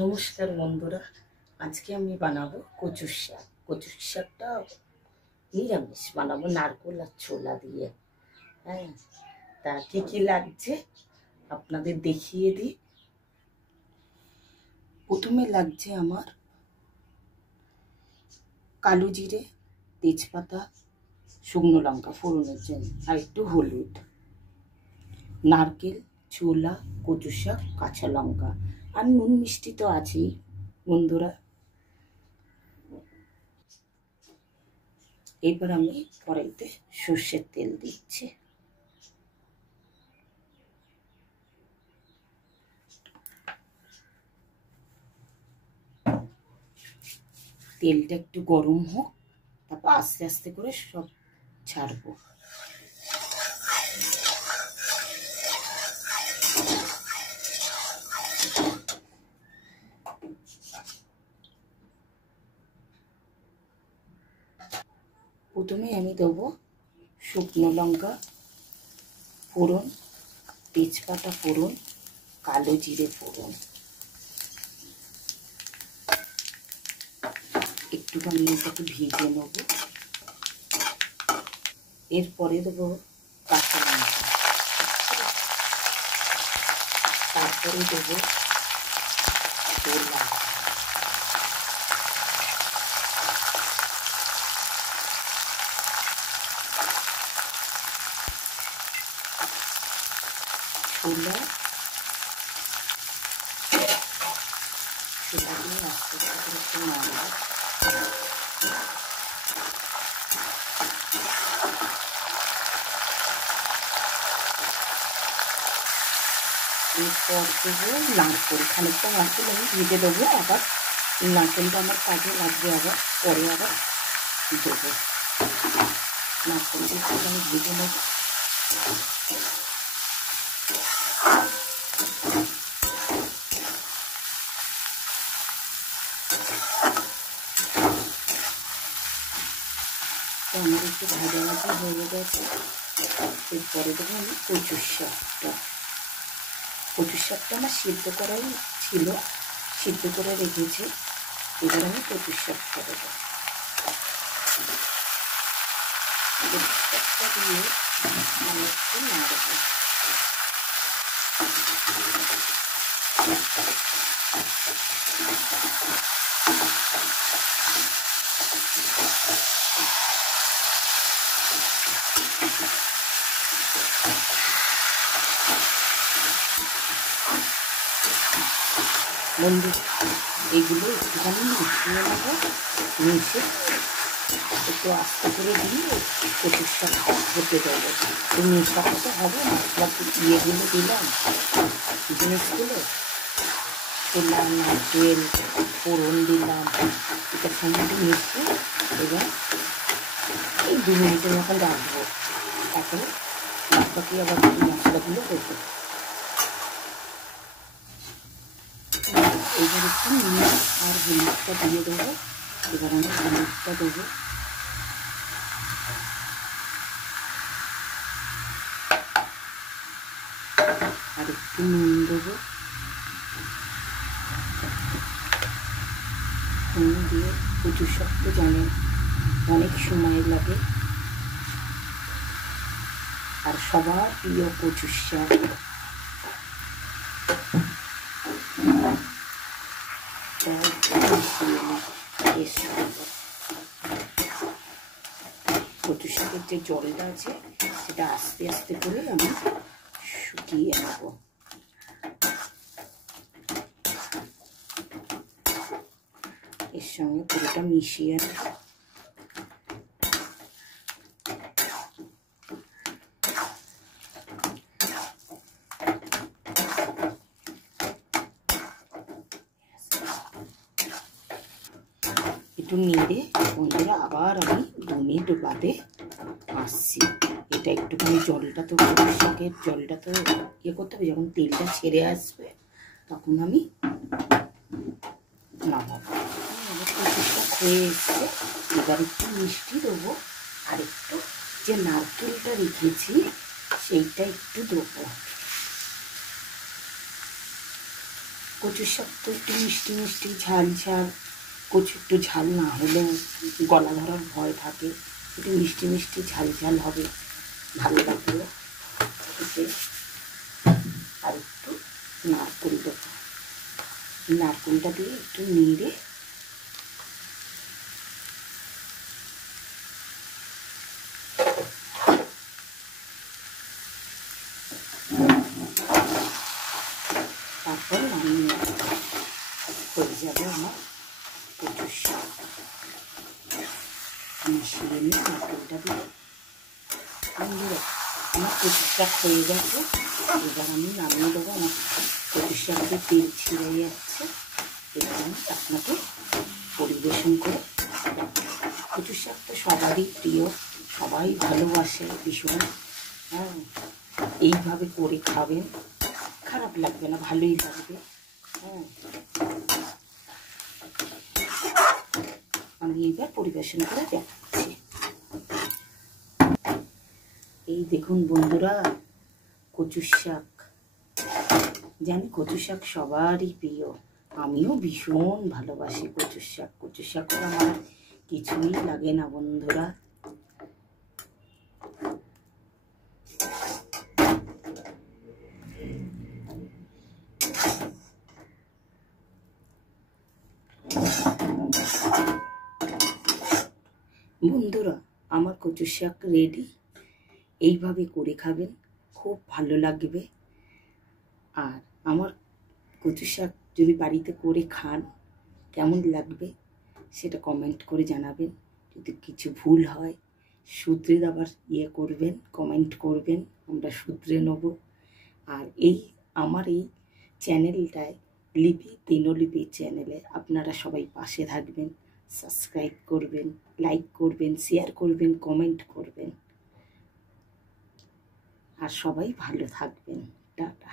নমস্কার বন্ধুরা, আজকে আমি বানাবো কচুর শাক। কচুর শাকটা নিরামিষ বানাবো, নারকেল আর ছোলা দিয়ে। হ্যাঁ, তা কি কি লাগছে আপনাদের দেখিয়ে দিই। প্রথমে লাগছে আমার কালো জিরে, তেজপাতা, শুকনো লঙ্কা ফোড়নের জন্য, আর একটু হলুদ, নারকেল, ছোলা, কচুর শাক, কাঁচা লঙ্কা, আর নুন মিষ্টি তো আছেই বন্ধুরা। এবার আমি কড়াইতে সর্ষের তেল দিচ্ছি। তেলটা একটু গরম হোক, তারপর আস্তে আস্তে করে সব ছাড়বো। প্রথমে আমি দেবো শুকনো লঙ্কা ফোড়ন, তেজপাতা ফোড়ন, কালো জিরে ফোড়ন, একটুখানি এটাকে ভেজে নেব। এরপরে দেবো কাঁচা লঙ্কা, তারপরে দেবো ছোলা, ছোলা ছোলা দিয়ে আস্তে আস্তে করে একটু নাড়বো। এরপর দেবো নারকেল, খানিকটা নারকেল আমি ভেজে দেবো, আবার নারকেলটা আমার কাজে লাগবে, আবার পরে আবার দেবো। নারকেলটা একটু আমি ভেজে নেবো। তো আমার একটু ভাজা ভাজা হয়ে গেছে। এরপরে দেবো আমি কচুর শাকটা। কচুর শাকটা আমার সিদ্ধ করাই ছিল, সিদ্ধ করে রেখেছি। এবার আমি কচুর শাকটা দেবো। কচুর শাকটা দিয়ে আমি একটু নাড়বো। বন্ধু, এইগুলো একটুখানি মিশিয়ে নেবো, মিশে একটু আস্তে করে দিয়ে কচুর শাকটা হতে দেবো। তো মেশাতে হবে, মশলা ইয়েগুলো দিলাম, জিনিসগুলো ছোলা, নারকেল, ফোড়ন দিলাম, এটার সঙ্গে মিশিয়ে এবার এই 2 মিনিটের মতন রাখবো। তারপরে বাকি আবার মশলাগুলো দেবো। এবার একটু নুন আর হলুদটা দিয়ে দেবো। এবার আমি হলুদটা দেবো, আর একটু নুন দেবো। নুন দিয়ে কচুর শাক তো জানেন অনেক সময় লাগে, আর সবার প্রিয় কচুর শাক। কচু শাকের যে জলটা আছে সেটা আস্তে আস্তে করে আমি শুকিয়ে নেব। এর সঙ্গে পুরোটা মিশিয়ে নেব। একটু নেড়ে বন্ধুরা আবার আমি 2 মিনিট বাদে আসছি। এটা একটুখানি জলটা তো শাকের জলটা তো ইয়ে করতে হবে, যখন তেলটা ছেড়ে আসবে তখন আমি নামাবো। কচুর শাক হয়ে এসছে। এবার একটু মিষ্টি দেবো, আর একটু যে নারকেলটা রেখেছি সেইটা একটু দেবো। কচুর শাক তো একটু মিষ্টি মিষ্টি ঝাল ঝাল, কচু একটু ঝাল না হলেও গলা ধরার ভয় থাকে, একটু মিষ্টি মিষ্টি ঝাল ঝাল হবে, ভালো লাগবে। এতে আর একটু নারকেল দেবো, নারকেলটা দিয়ে একটু নেড়ে তারপর নামিয়ে হয়ে যাবে আমার কচুর শাক। মিশিয়ে নিয়ে নারকেলটা দিয়ে বন্ধুরা আমার কচুর শাক হয়ে গেছে। এবার আমি নামিয়ে দেবো। আমার কচুর শাকে তেল ছিঁড়ে যাচ্ছে, এবার আমি আপনাকে পরিবেশন করে। কচুর শাক তো সবারই প্রিয়, সবাই ভালোবাসে ভীষণ। হ্যাঁ, এইভাবে করে খাবেন, খারাপ লাগবে না, ভালোই লাগবে। হ্যাঁ, আমি এবার পরিবেশন করে দেখাচ্ছি। এই দেখুন বন্ধুরা, কচুর শাক। জানি কচুর শাক সবারই প্রিয়, আমিও ভীষণ ভালোবাসি কচুর শাক। কচুর শাক আমার কিছুই লাগে না বন্ধুরা। বন্ধুরা আমার কচুর শাক রেডি, এইভাবে করে খাবেন, খুব ভালো লাগবে। আর আমার কচুর শাক যদি বাড়িতে করে খান কেমন লাগবে সেটা কমেন্ট করে জানাবেন। যদি কিছু ভুল হয় শুধরে দেওয়ার করবেন, কমেন্ট করবেন, আমরা শুধরে নেব। আর আমার এই চ্যানেলটায় লিপি দিনলিপি চ্যানেলে আপনারা সবাই পাশে থাকবেন, সাবস্ক্রাইব করবেন, লাইক করবেন, শেয়ার করবেন, কমেন্ট করবেন। আর সবাই ভালো থাকবেন। টাটা।